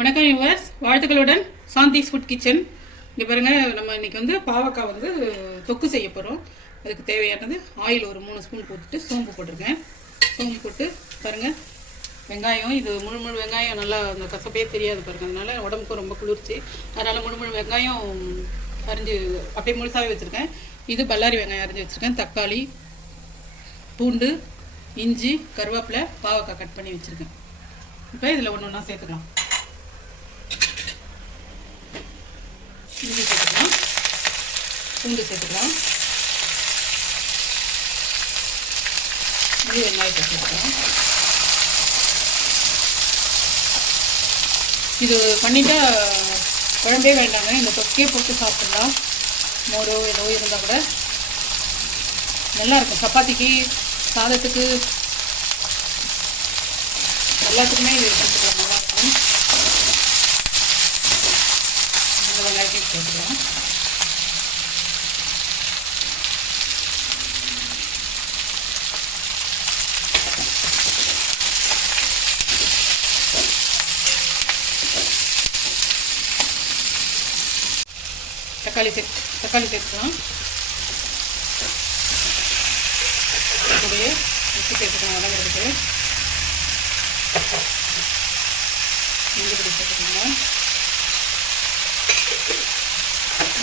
வணக்கம் யுவர்ஸ் வாழ்த்துக்களுடன் Shanthi's food kitchen இங்கே பாருங்க நம்ம இன்னைக்கு வந்து பாவக்காய் வந்து தொக்கு செய்ய போகிறோம் அதுக்கு தேவையானது ஆயில் ஒரு மூணு ஸ்பூன் போட்டுட்டு சோம்பு போட்டிருக்கேன். சோம்பு போட்டு பாருங்கள் வெங்காயம் இது முழு முழு வெங்காயம் நல்லா அந்த கசப்பே தெரியாது பாருங்க. அதனால் உடம்புக்கும் ரொம்ப குளிர்ச்சி. அதனால் முழு முழு வெங்காயம் அரிஞ்சு அப்படியே முழுசாகவே வச்சுருக்கேன். இது பல்லாரி வெங்காயம் அரிஞ்சு வச்சுருக்கேன். தக்காளி பூண்டு இஞ்சி கருவேப்பிலை பாவக்காய் கட் பண்ணி வச்சுருக்கேன். இப்போ இதில் ஒன்று ஒன்றா சேர்த்துக்கலாம் இஞ்சி சேர்த்துக்கலாம் பூண்டு சேர்த்துக்கலாம். இது வெங்காயத்தை சேர்த்துக்கலாம். இது பண்ணிட்டா குழம்பே வேண்டாங்க இந்த தொக்கையே போட்டு சாப்பிட்லாம். மோரோ ஏதோ இருந்தால் கூட. நல்லா இருக்கும் சப்பாத்திக்கு சாதத்துக்கு எல்லாத்துக்குமே இது எடுத்துக்கலாம் நல்லாயிருக்கும். இந்த வெங்காயத்தையும் சேர்த்துக்கலாம். தக்காளி சேர்த்து தக்காளி சேர்த்துக்கலாம் அப்படியே உப்பு சேர்த்துக்கலாம் வதங்கிறதுக்கு. இஞ்சி பொடி சேர்த்துக்கலாம்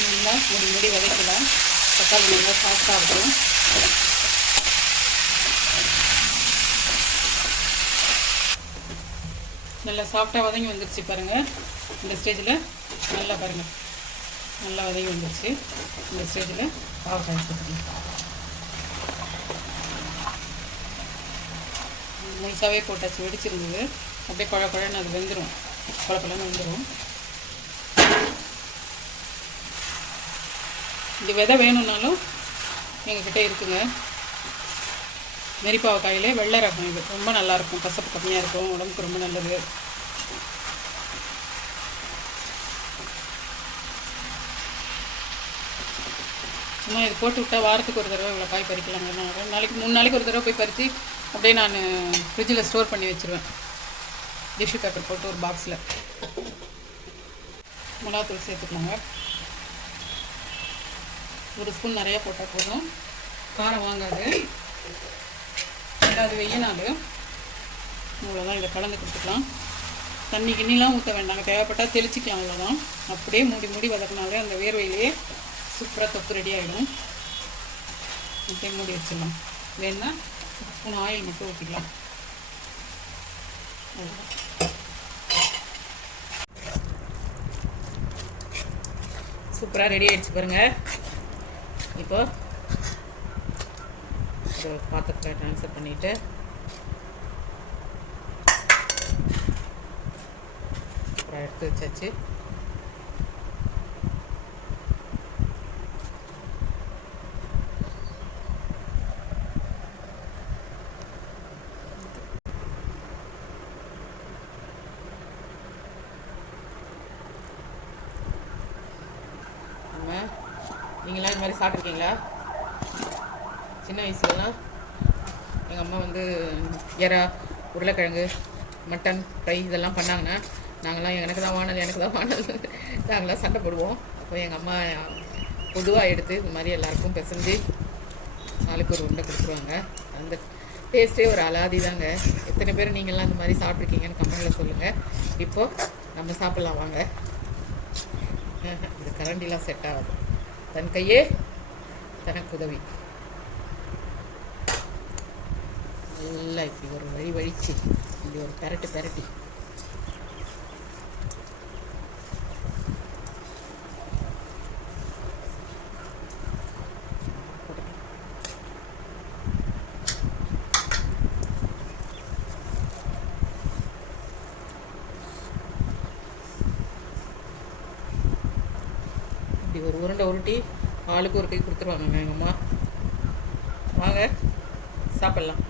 நல்லா முடி முடி வதக்கலாம் தக்காளி நல்லா சாஃப்டாக இருக்கும். நல்லா சாஃப்டாக வதங்கி வந்துருச்சு பாருங்கள் இந்த ஸ்டேஜில் நல்லா பாருங்கள் நல்லா வதங்கி வந்துருச்சு. இந்த ஸ்டேஜில் பாவக்காய் சேர்த்துக்கலாம் முழுசாகவே போட்டாச்சு வெடிச்சிருந்தது. அப்படியே குழ குழன்னு அது வெந்துடும் குழ குழன்னு வெந்துடும் இந்த விதை வேணும்னாலும் எங்ககிட்ட இருக்குங்க. நெறிப்பாவக்காயிலே வெள்ளை ரகம் இது. ரொம்ப நல்லாயிருக்கும் கசப்பு கம்மியாக இருக்கும். உடம்புக்கு ரொம்ப நல்லது. சும்மா இது போட்டு விட்டால் வாரத்துக்கு ஒரு தடவை இவ்வளோ காய் பறிக்கலாங்க ஒரு ரெண்டு நாளைக்கு மூணு நாளைக்கு ஒரு தடவை போய் பறித்து அப்படியே நான் ஃப்ரிட்ஜில் ஸ்டோர் பண்ணி வச்சுருவேன். டிஷ்யூ பேப்பர் போட்டு ஒரு பாக்ஸில் மிளகாத்தூள் சேர்த்துக்கலாங்க. ஒரு ஸ்பூன் நிறையா போட்டால் போதும். காரம் வாங்காது. ரெண்டாவது வெய்ய நாள் இவ்வளோதான் இதை கலந்து கொடுத்துக்கலாம். தண்ணி கிண்ணிலாம் ஊற்ற வேண்டாங்க. தேவைப்பட்டால் தெளிச்சிக்கலாம் அவ்வளோதான். அப்படியே மூடி மூடி வதக்கினாலே அந்த வேர்வையிலேயே சூப்பராக தொப்பு ரெடி ஆகிடும் அப்படியே மூடி வச்சிடலாம். வேணுன்னா ஸ்பூன் ஆயில் மட்டும் ஊற்றிக்கலாம் சூப்பராக ரெடி ஆகிடுச்சு பாருங்கள் இப்போது ஒரு பாத்திரத்தில் ட்ரான்ஸ்ஃபர் பண்ணிவிட்டு சூப்பராக எடுத்து வச்சாச்சு நம்ம நீங்களாம் இது மாதிரி சாப்பிட்ருக்கீங்களா சின்ன வயசுலலாம் எங்கள் அம்மா வந்து எறா உருளைக்கிழங்கு மட்டன் ஃப்ரை இதெல்லாம் பண்ணாங்கன்னா நாங்களாம் எனக்கு தான் வானல் எனக்கு தான் வானல். நாங்களாம் சண்டை போடுவோம். அப்போ எங்கள் அம்மா பொதுவாக எடுத்து இது மாதிரி எல்லாருக்கும் பிசைஞ்சு நாளைக்கு ஒரு உருண்டை கொடுத்துருவாங்க. அந்த டேஸ்ட்டே ஒரு அலாதி தாங்க. எத்தனை பேர் நீங்கள்லாம் இந்த மாதிரி சாப்பிட்ருக்கீங்கன்னு கமெண்டில் சொல்லுங்கள் இப்போது நம்ம சாப்பிட்லாம் வாங்க. இந்த கரண்டிலாம் செட் ஆகாது. தன் கையே தனக்குதவி நல்லா இப்படி ஒரு வழி வழிச்சு இப்படி ஒரு பெரட்டு பெரட்டி. இப்படி ஒரு உருண்டை உருட்டி ஆளுக்கு ஒரு கை கொடுத்துருவாங்க எங்கள் அம்மா. வாங்க சாப்பிட்லாம்.